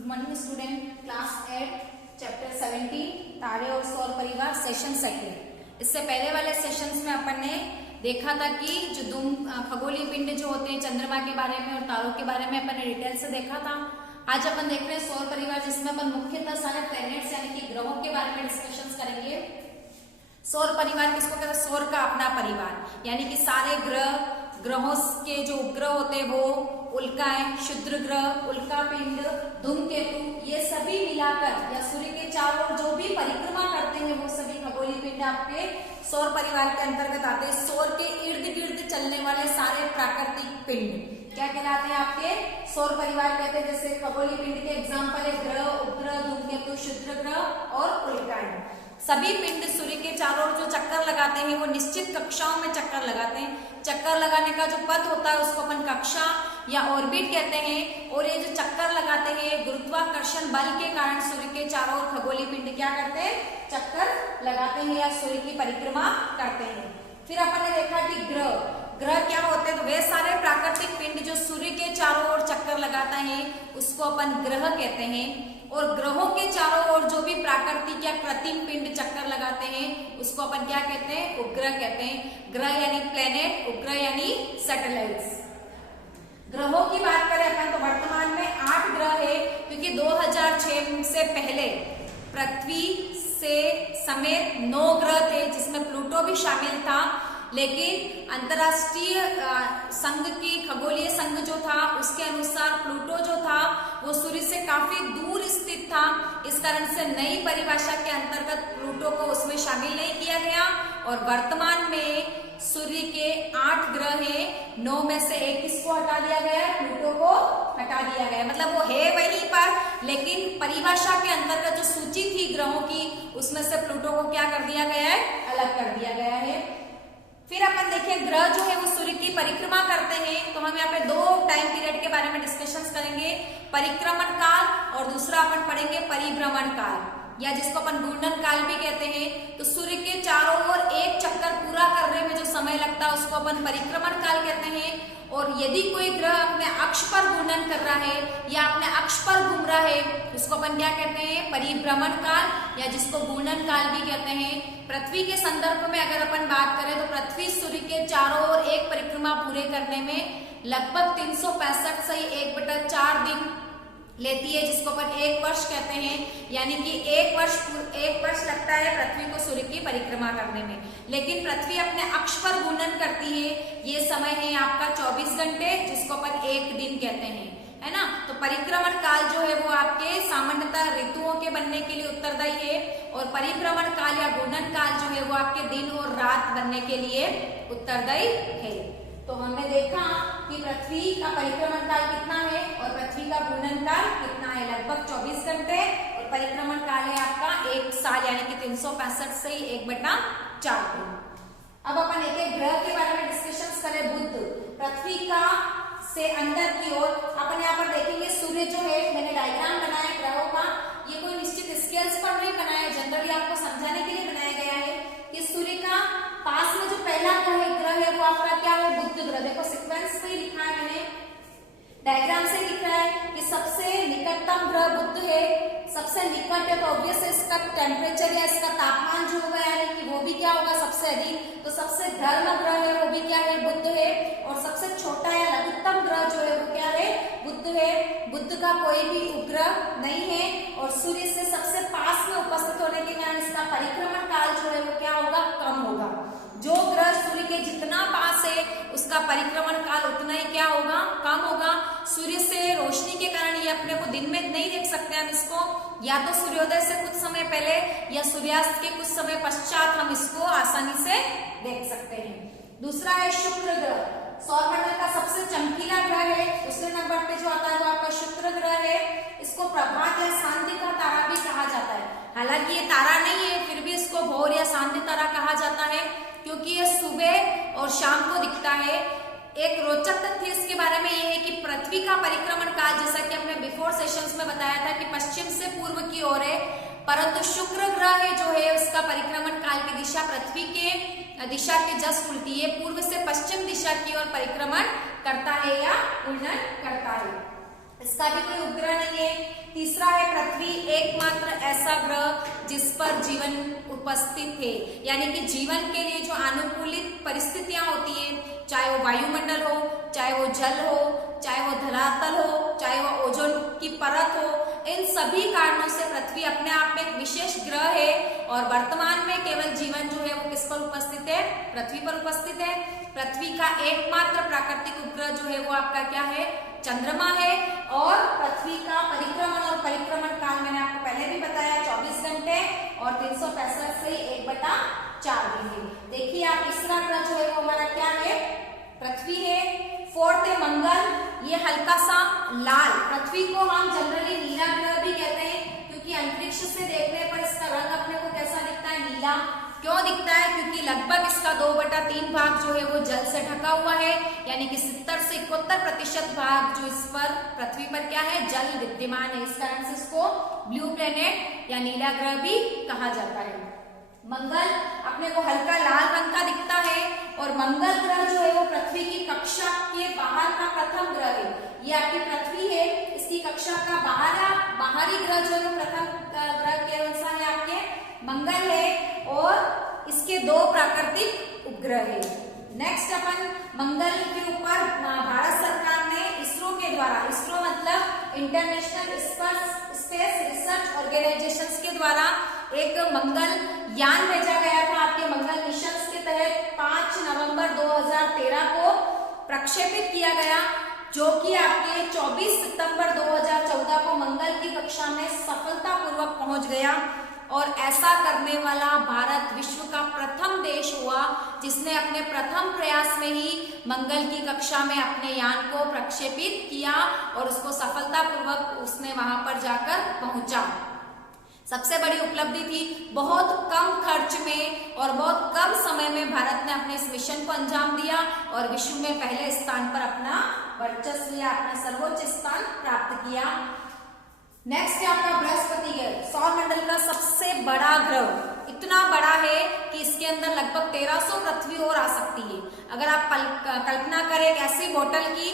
Good morning student, class 8 chapter 17 तारे और सौर परिवार सेशन सेकंड। इससे पहले वाले सेशंस में अपन ने देखा था कि जो धूम खगोलीय पिंड जो होते हैं चंद्रमा के बारे में और तारों के बारे में अपन ने डिटेल से देखा था। आज अपन देख रहे हैं सौर परिवार, जिसमें अपन मुख्यतः सारे प्लैनेट्स यानी कि ग्रहों के बारे में डिस्कशन करेंगे। सौर परिवार किसको कहते हैं? सौर का अपना परिवार, यानी कि सारे ग्रहों के जो उपग्रह होते हैं वो उल्काएं, क्षुद्र ग्रह, उल्का पिंड, धूमकेतु, ये सभी मिलाकर या सूर्य के चारों ओर जो भी परिक्रमा करते हैं वो सभी खगोलीय पिंड आपके सौर परिवार के अंतर्गत आते हैं। सौर के इर्द गिर्द चलने वाले सारे प्राकृतिक पिंड क्या कहलाते हैं? आपके सौर परिवार कहते हैं। जैसे खगोलीय पिंड के एग्जाम्पल है ग्रह, उपग्रह, धूमकेतु, क्षुद्र ग्रह और उल्काएं। सभी पिंड सूर्य के चारों ओर जो चक्कर लगाते हैं वो निश्चित कक्षाओं में चक्कर लगाते हैं। चक्कर लगाने का जो पथ होता है उसको अपन कक्षा या ऑर्बिट कहते हैं। और ये जो चक्कर लगाते हैं गुरुत्वाकर्षण बल के कारण सूर्य के चारों ओर खगोलीय पिंड क्या करते हैं? चक्कर लगाते हैं या सूर्य की परिक्रमा करते हैं। फिर अपन ने देखा कि ग्रह क्या होते हैं? तो वे सारे प्राकृतिक पिंड जो सूर्य के चारों ओर चक्कर लगाता है उसको अपन ग्रह कहते हैं। और ग्रहों के चारों ओर जो भी प्राकृतिक या कृत्रिम पिंड चक्कर लगाते हैं उसको अपन क्या कहते हैं? उपग्रह कहते हैं। ग्रह यानी प्लेनेट, उपग्रह यानी सैटेलाइट्स। ग्रहों की बात करें अपन तो वर्तमान में 8 ग्रह है, क्योंकि 2006 से पहले पृथ्वी से समेत 9 ग्रह थे, जिसमें प्लूटो भी शामिल था। लेकिन अंतरराष्ट्रीय संघ की खगोलीय संघ जो था उसके अनुसार प्लूटो जो था वो सूर्य से काफी दूर स्थित था। इस कारण से नई परिभाषा के अंतर्गत प्लूटो को उसमें शामिल नहीं किया गया। और वर्तमान में सूर्य के 8 ग्रह हैं, 9 में से एक किसको हटा दिया गया? प्लूटो को हटा दिया गया। मतलब वो है वहीं पर, लेकिन परिभाषा के अंतर्गत जो सूची थी ग्रहों की उसमें से प्लूटो को क्या कर दिया गया है? अलग कर दिया गया है। फिर अपन देखें ग्रह जो है वो सूर्य की परिक्रमा करते हैं, तो हम यहाँ पे 2 टाइम पीरियड के बारे में डिस्कशन करेंगे, परिक्रमण काल और दूसरा अपन पढ़ेंगे परिभ्रमण काल, या जिसको अपन घूर्णन काल भी कहते हैं। तो सूर्य के चारों ओर एक चक्कर पूरा करने में जो समय लगता है उसको अपन परिक्रमण काल कहते हैं। और यदि कोई ग्रह अपने अक्ष पर घूर्णन कर रहा है या अपने अक्ष पर घूम रहा है उसको अपन क्या कहते हैं? परिभ्रमण काल, या जिसको घूर्णन काल भी कहते हैं। पृथ्वी के संदर्भ में अगर अपन बात करें तो पृथ्वी सूर्य के चारों ओर एक परिक्रमा पूरे करने में लगभग 365 से 1/4 दिन लेती है, जिसको अपन 1 वर्ष कहते हैं। यानी कि 1 वर्ष लगता है पृथ्वी को सूर्य की परिक्रमा करने में। लेकिन पृथ्वी अपने अक्ष पर घूर्णन करती है, ये समय है आपका 24 घंटे, जिसको अपन 1 दिन कहते हैं, है ना। तो परिक्रमण काल जो है वो आपके सामान्यतः ऋतुओं के बनने के लिए उत्तरदायी है, और परिभ्रमण काल या घूर्णन काल जो है वो आपके दिन और रात बनने के लिए उत्तरदायी है। तो हमने देखा कि पृथ्वी का परिक्रमण काल कितना है और पृथ्वी का घूर्णन काल कितना है, लगभग 24 घंटे, और परिक्रमण काल है आपका 1 साल, यानी कि 365 से 1/4 दिन। अब अपन एक ग्रह के बारे में डिस्कशन करें। बुध, पृथ्वी का से अंदर की ओर अपन यहाँ पर देखेंगे सूर्य जो है, मैंने डायग्राम बनाया ग्रहों का, ये कोई निश्चित स्केल्स पर नहीं बनाया, जनरली आपको समझाने के लिए बनाया गया है कि सूर्य का पास में जो पहला ग्रह है वो आपका क्या है? बुध ग्रह। देखो सीक्वेंस में लिखा है, मैंने डायग्राम से लिखा है कि सबसे निकटतम ग्रह बुध है, सबसे निकट है, तो ऑब्वियस इसका टेम्परेचर या इसका तापमान जो होगा यानी कि वो भी क्या होगा? सबसे अधिक। तो सबसे गर्म ग्रह है वो भी क्या है? बुध है। और सबसे छोटा या लघुत्तम ग्रह जो है वो क्या है? बुध है। बुध का कोई भी उपग्रह नहीं है, और सूर्य से सबसे पास में उपस्थित होने के कारण इसका परिक्रमण काल जो है वो क्या होगा? कम होगा। जो ग्रह सूर्य के जितना पास है उसका परिक्रमण काल उतना ही क्या होगा? कम होगा। सूर्य से रोशनी के कारण ये अपने को दिन में नहीं देख सकते हम इसको, या तो सूर्योदय से कुछ समय पहले या सूर्यास्त के कुछ समय पश्चात हम इसको आसानी से देख सकते हैं। दूसरा है शुक्र ग्रह, सौरमंडल का सबसे चमकीला ग्रह है। दूसरे नंबर पे जो आता है वो आपका शुक्र ग्रह है। इसको प्रभात या सांध्य का तारा भी कहा जाता है। हालांकि ये तारा नहीं है, फिर भी इसको भोर या सांध्य तारा कहा जाता है, क्योंकि ये सुबह और शाम को दिखता है। एक रोचक तथ्य इसके बारे में ये है कि पृथ्वी का परिक्रमण काल, जैसा कि हमने बिफोर सेशंस में बताया था कि पश्चिम से पूर्व की ओर है, परंतु शुक्र ग्रह जो है उसका परिक्रमण काल की दिशा पृथ्वी के दिशा के जस्ट उल्टी है, पूर्व से पश्चिम दिशा की ओर परिक्रमण करता है या घूर्णन करता है। इसका भी कोई उपग्रह नहीं है। तीसरा है पृथ्वी एकमात्र ऐसा ग्रह जिस पर जीवन उपस्थित है, यानी कि जीवन के लिए जो अनुकूलित परिस्थितियां होती है, चाहे वो वायुमंडल हो, चाहे वो जल हो, चाहे वो धरातल हो, चाहे वो ओजोन की परत हो, इन सभी कारणों से पृथ्वी अपने आप में एक विशेष ग्रह है। और वर्तमान में केवल जीवन जो है वो किस पर उपस्थित है? पृथ्वी पर उपस्थित है। पृथ्वी का एकमात्र प्राकृतिक उपग्रह जो है वो आपका क्या है? चंद्रमा है। और पृथ्वी का परिक्रमण और परिक्रमण काल मैंने आपको पहले भी बताया 24 घंटे और 365 से 1/4 दिन है। देखिए आप तीसरा ग्रह जो है वो हमारा क्या है? पृथ्वी है। फोर्थ है मंगल, ये हल्का सा लाल, पृथ्वी को हम जनरली नीला ग्रह भी कहते हैं क्योंकि अंतरिक्ष से देखने पर इसका रंग अपने को कैसा दिखता है? नीला। क्यों दिखता है? क्योंकि लगभग इसका 2/3 भाग जो है वो जल से ढका हुआ है, यानी कि 70 से 71% भाग जो इस पर पृथ्वी पर क्या है? जल विद्यमान है। इस कारण से इसको ब्लू प्लेनेट या नीला ग्रह भी कहा जाता है। मंगल अपने को हल्का लाल रंग का दिखता है और मंगल ग्रह जो है वो पृथ्वी की कक्षा के बाहर का प्रथम ग्रह है। ये आपकी पृथ्वी है, इसकी कक्षा का बाहरी ग्रह जो है वो प्रथम ग्रह के अनुसार है आपके मंगल है और इसके 2 प्राकृतिक उपग्रह है। नेक्स्ट अपन मंगल के ऊपर भारत सरकार ने इसरो के द्वारा, इसरो मतलब इंटरनेशनल स्पेस रिसर्च ऑर्गेनाइजेशन के द्वारा एक मंगल यान भेजा गया था। आपके मंगल मिशन के तहत 5 नवंबर 2013 को प्रक्षेपित किया गया, जो कि आपके 24 सितंबर 2014 को मंगल की कक्षा में सफलतापूर्वक पहुंच गया। और ऐसा करने वाला भारत विश्व का प्रथम देश हुआ जिसने अपने प्रथम प्रयास में ही मंगल की कक्षा में अपने यान को प्रक्षेपित किया और उसको सफलतापूर्वक उसने वहां पर जाकर पहुंचा। सबसे बड़ी उपलब्धि थी। बहुत कम खर्च में और बहुत कम समय में भारत ने अपने इस मिशन को अंजाम दिया और विश्व में पहले स्थान पर अपना वर्चस्व या अपना सर्वोच्च स्थान प्राप्त किया। नेक्स्ट है आपका बृहस्पति ग्रह, सौर मंडल का सबसे बड़ा ग्रह। इतना बड़ा है कि इसके अंदर लगभग 1300 पृथ्वी और आ सकती है। अगर आप कल्पना करें एक ऐसी बोतल की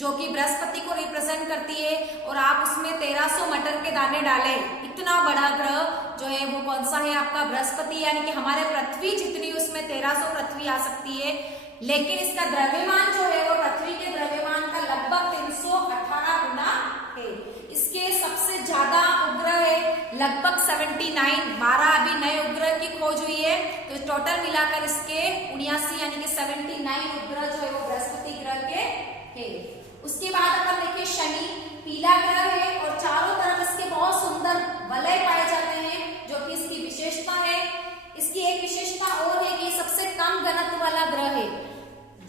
जो कि बृहस्पति को रिप्रेजेंट करती है और आप उसमें 1300 मटर के दाने डालें, इतना बड़ा ग्रह जो है वो कौन सा है? आपका बृहस्पति, यानी कि हमारे पृथ्वी जितनी उसमें 1300 पृथ्वी आ सकती है। लेकिन इसका द्रव्यमान जो है वो पृथ्वी के द्रव्यमान का लगभग 318 गुना है। इसके सबसे ज्यादा उपग्रह है लगभग 79, 12 अभी नए उपग्रह की खोज हुई है, तो टोटल मिलाकर इसके 79 यानी कि 79 उपग्रह जो है वो बृहस्पति ग्रह के है। उसके बाद अपन देखिए शनि, पीला ग्रह है और चारों तरफ इसके बहुत सुंदर वलय पाए जाते हैं, जो कि इसकी विशेषता है। इसकी एक विशेषता और है कि सबसे कम घनत्व वाला ग्रह है।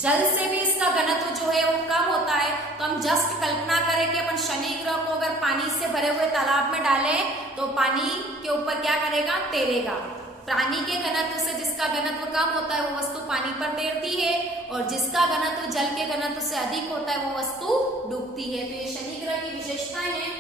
जल से भी इसका घनत्व जो है वो कम होता है। तो हम जस्ट कल्पना करें कि अपन शनि ग्रह को अगर पानी से भरे हुए तालाब में डालें तो पानी के ऊपर क्या करेगा? तैरेगा। पानी के घनत्व से जिसका घनत्व कम होता है वो वस्तु पानी पर तैरती है और जिसका घनत्व जल के घनत्व से अधिक होता है वो वस्तु डूबती है। तो ये शनि ग्रह की विशेषताएं हैं।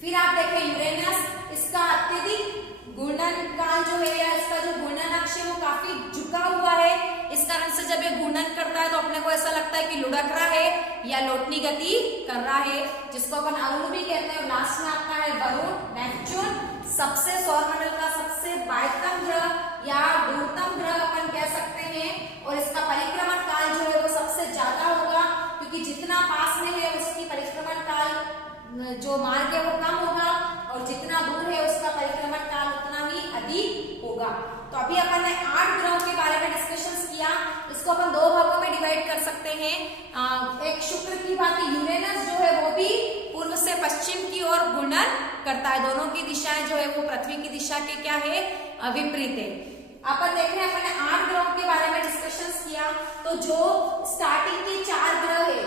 फिर आप देखें यूरेनस, इसका अत्यधिक घूर्णन काल जो है या इसका जो घूर्णन अक्ष है वो काफी झुका हुआ है। इस कारण से जब ये घूर्णन करता है तो अपने को ऐसा लगता है कि लुढ़क रहा है या लौटनी गति कर रहा है, जिसको अपन अरुण भी कहते हैं। और लास्ट में आपका है वरुण, नेपच्यून, सबसे सौर मंडल का सबसे बाह्यतम ग्रह या दूरतम ग्रह अपन कह सकते हैं। और इसका परिक्रमण काल जो है वो सबसे ज्यादा होगा क्योंकि जितना पास में है उसकी परिक्रमण काल जो मार्ग है वो कम होगा और जितना दूर है उसका परिक्रमण काल उतना ही अधिक होगा। तो अभी अपन ने 8 ग्रहों के बारे में डिस्कशन किया। इसको अपन 2 भागों में डिवाइड कर सकते हैं। एक शुक्र की भांति यूरेनस जो है वो भी पूर्व से पश्चिम की ओर घूर्णन करता है। दोनों की दिशाएं जो है वो पृथ्वी की दिशा के क्या है? विपरीत है। अपन देख रहे हैं अपन ने 8 ग्रहों के बारे में डिस्कशन किया। तो जो स्टार्टिंग के 4 ग्रह है,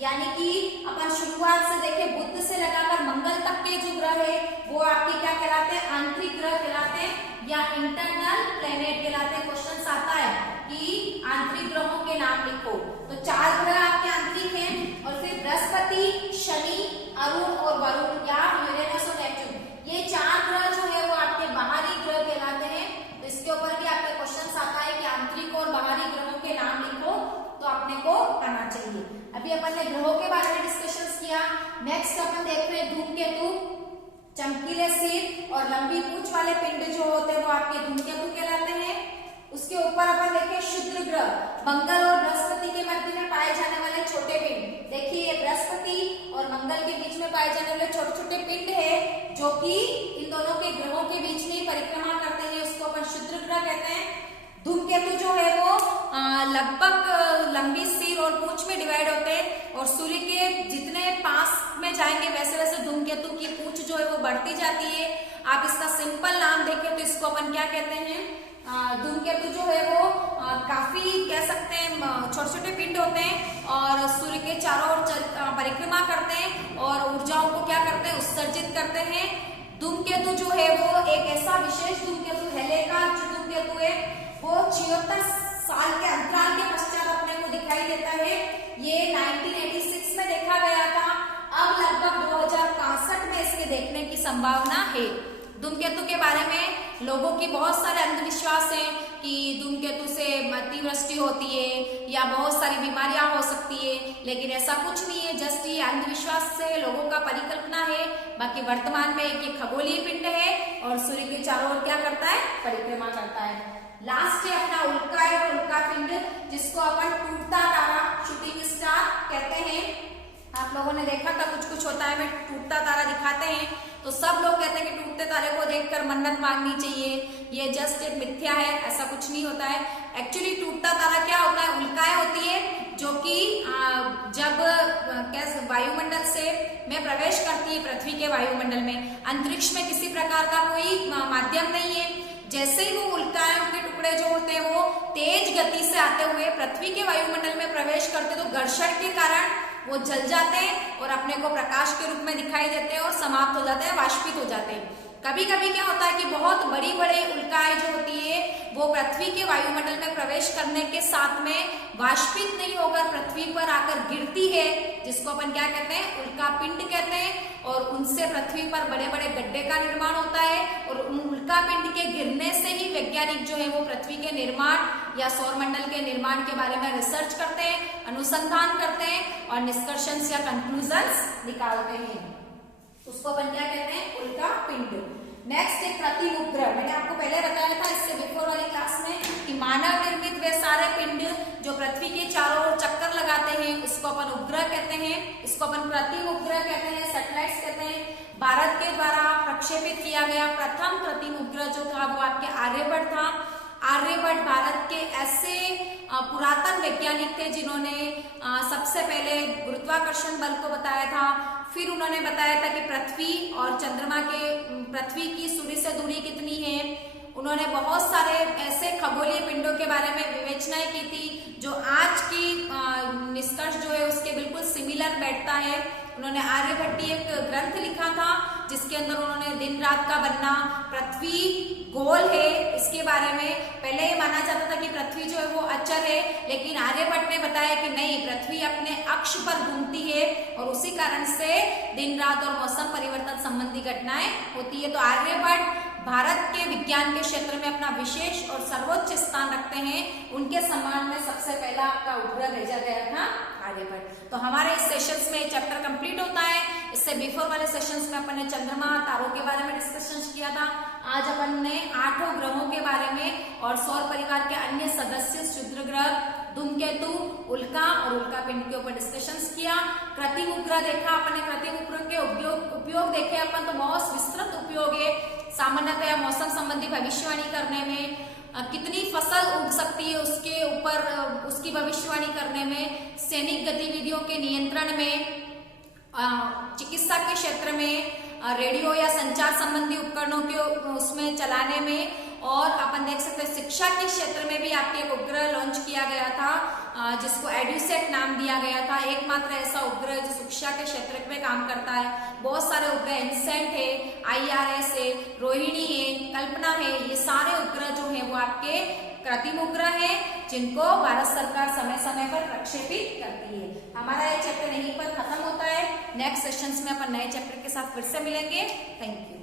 यानी कि अपन शुरुआत से देखें बुध से लगाकर मंगल तक के जो ग्रह है वो आपके क्या कहलाते हैं? आंतरिक ग्रह कहलाते हैं या इंटरनल प्लेनेट कहलाते हैं। क्वेश्चन आता है कि आंतरिक ग्रहों के नाम लिखो, तो 4 ग्रह आपके आंतरिक हैं। और फिर बृहस्पति, शनि, अरुण और वरुण या यूरेनस और नेपच्यून, ये 4 ग्रह जो है वो आपके बाहरी ग्रह कहलाते हैं। तो इसके ऊपर भी आपके क्वेश्चन आता है कि आंतरिक और बाहरी ग्रहों के नाम लिखो, तो आपने को करना चाहिए। अभी अपन ने ग्रहों के बारे में डिस्कशन किया। नेक्स्ट अपन देख रहे हैं धूमकेतु, चमकीले सिर और लंबी पूंछ वाले पिंड जो होते हैं वो आपके धूमकेतु कहलाते हैं। उसके ऊपर अपन देखें क्षुद्र ग्रह, मंगल और बृहस्पति के मध्य में पाए जाने वाले छोटे पिंड। देखिए ये बृहस्पति और मंगल के बीच में पाए जाने वाले छोटे छोटे पिंड है जो कि इन दोनों के ग्रहों के बीच में परिक्रमा करते हैं, उसको अपन क्षुद्र ग्रह कहते हैं। धूमकेतु जो है वो लगभग लंबी सिर और पूंछ में डिवाइड होते हैं और सूर्य के जितने पास में जाएंगे वैसे वैसे धूमकेतु की पूंछ जो है वो बढ़ती जाती है। आप इसका सिंपल नाम देखें तो इसको अपन क्या कहते हैं, धूमकेतु जो है वो काफी कह सकते हैं छोटे छोटे पिंड होते हैं और सूर्य के चारों ओर परिक्रमा करते हैं और ऊर्जाओं को क्या करते हैं, उत्सर्जित करते हैं। धूमकेतु जो है वो एक ऐसा विशेष धूमकेतु हेले का जो धूमकेतु है वो 76 साल के अंतराल के पश्चात अपने को दिखाई देता है। ये 1986 में देखा गया था, अब लगभग 2065 में इसके देखने की संभावना है। धूमकेतु के बारे में लोगों की बहुत सारे अंधविश्वास हैं कि धूमकेतु से अतिवृष्टि होती है या बहुत सारी बीमारियां हो सकती है, लेकिन ऐसा कुछ नहीं है। जस्ट ये अंधविश्वास से लोगों का परिकल्पना है। बाकी वर्तमान में एक खगोलीय पिंड है और सूर्य के चारों ओर क्या करता है, परिक्रमा करता है। लास्ट है अपना उल्का है, उल्का पिंड जिसको अपन टूटता तारा, शूटिंग स्टार कहते हैं। आप लोगों ने देखा था कुछ कुछ होता है में टूटता तारा दिखाते हैं तो सब लोग कहते हैं कि टूटते तारे को देखकर मन्नत मांगनी चाहिए। ये जस्ट एक मिथ्या है, ऐसा कुछ नहीं होता है। एक्चुअली टूटता तारा क्या होता है, उल्काएं होती है जो कि जब वायुमंडल से में प्रवेश करती है, पृथ्वी के वायुमंडल में, अंतरिक्ष में किसी प्रकार का कोई माध्यम नहीं है। जैसे ही वो उल्काओं के टुकड़े जो होते हैं वो तेज गति से आते हुए पृथ्वी के वायुमंडल में प्रवेश करते तो घर्षण के कारण वो जल जाते हैं और अपने को प्रकाश के रूप में दिखाई देते हैं और समाप्त हो जाते हैं, वाष्पित हो जाते हैं। कभी कभी क्या होता है कि बहुत बड़ी बड़ी उल्काएं जो होती है वो पृथ्वी के वायुमंडल में प्रवेश करने के साथ में वाष्पित नहीं होकर पृथ्वी पर आकर गिरती है, जिसको अपन क्या कहते हैं, उल्का पिंड कहते हैं। और उनसे पृथ्वी पर बड़े बड़े गड्ढे का निर्माण होता है और उन उल्का पिंड के गिरने से ही वैज्ञानिक जो है वो पृथ्वी के निर्माण या सौरमंडल के निर्माण के बारे में रिसर्च करते हैं, अनुसंधान करते हैं और निष्कर्षण या कंक्लूजन्स निकालते हैं। उसको अपन क्या कहते हैं, उल्का पिंड। नेक्स्ट एक कृत्रिम उपग्रह। मैंने आपको पहले बताया था इससे बिफोर वाली क्लास में कि मानव निर्मित वे सारे पिंड जो पृथ्वी के चारों ओर चक्कर लगाते हैं उसको अपन उपग्रह कहते हैं। इसको अपन कृत्रिम उपग्रह कहते हैं, सैटेलाइट्स कहते हैं। भारत के द्वारा प्रक्षेपित किया गया प्रथम कृत्रिम उपग्रह जो था वो आपके आर्यभट्ट था। आर्यभट्ट भारत के ऐसे पुरातन वैज्ञानिक थे जिन्होंने सबसे पहले गुरुत्वाकर्षण बल को बताया था। फिर उन्होंने बताया था कि पृथ्वी और चंद्रमा के, पृथ्वी की सूर्य से दूरी कितनी है। उन्होंने बहुत सारे ऐसे खगोलीय पिंडों के बारे में विवेचनाएं की थी जो आज की निष्कर्ष जो है उसके बिल्कुल सिमिलर बैठता है। उन्होंने आर्यभट्टी एक ग्रंथ लिखा था जिसके अंदर उन्होंने दिन रात का बनना, पृथ्वी गोल है इसके बारे में, पहले ये माना जाता था कि पृथ्वी जो है वो अचल है, लेकिन आर्यभट्ट ने बताया कि नहीं, पृथ्वी अपने अक्ष पर घूमती है और उसी कारण से दिन रात और मौसम परिवर्तन संबंधी घटनाएं होती है। तो आर्यभट्ट भारत के विज्ञान के क्षेत्र में अपना विशेष और सर्वोच्च स्थान रखते हैं। उनके सम्मान में सबसे पहला आपका उपग्रह भेजा गया था आर्यभट्ट। तो हमारे इस सेशंस में चैप्टर कंप्लीट होता है। इससे बिफोर वाले सेशंस में अपन ने चंद्रमा, तारों के बारे में डिस्कशन किया था। आज अपन ने 8 ग्रहों के बारे में और सौर परिवार के अन्य सदस्य क्षुद्र ग्रह, धूमकेतु, उल्का और उल्का पिंड के ऊपर डिस्कशन किया। कृत्रिम उपग्रह देखा अपन ने, कृत्रिम उपग्रह के उपयोग देखे अपन तो बहुत विस्तृत उपयोग है। सामान्यतया मौसम संबंधी भविष्यवाणी करने में, कितनी फसल उग सकती है उसके ऊपर उसकी भविष्यवाणी करने में, सैनिक गतिविधियों के नियंत्रण में, चिकित्सा के क्षेत्र में, रेडियो या संचार संबंधी उपकरणों के उसमें चलाने में, और अपन देख सकते हैं शिक्षा के क्षेत्र में भी आपके एक उपग्रह लॉन्च किया गया था जिसको एड्यूसेट नाम दिया गया था। एकमात्र ऐसा उपग्रह जो शिक्षा के क्षेत्र में काम करता है। बहुत सारे उपग्रह, इनसेंट है, IRS है, रोहिणी है, कल्पना है, ये सारे उपग्रह जो है वो आपके कृत्रिम उपग्रह है जिनको भारत सरकार समय समय पर प्रक्षेपित करती है। हमारा ये चैप्टर यहीं पर खत्म होता है। नेक्स्ट सेशंस में अपन नए चैप्टर के साथ फिर से मिलेंगे। Thank you.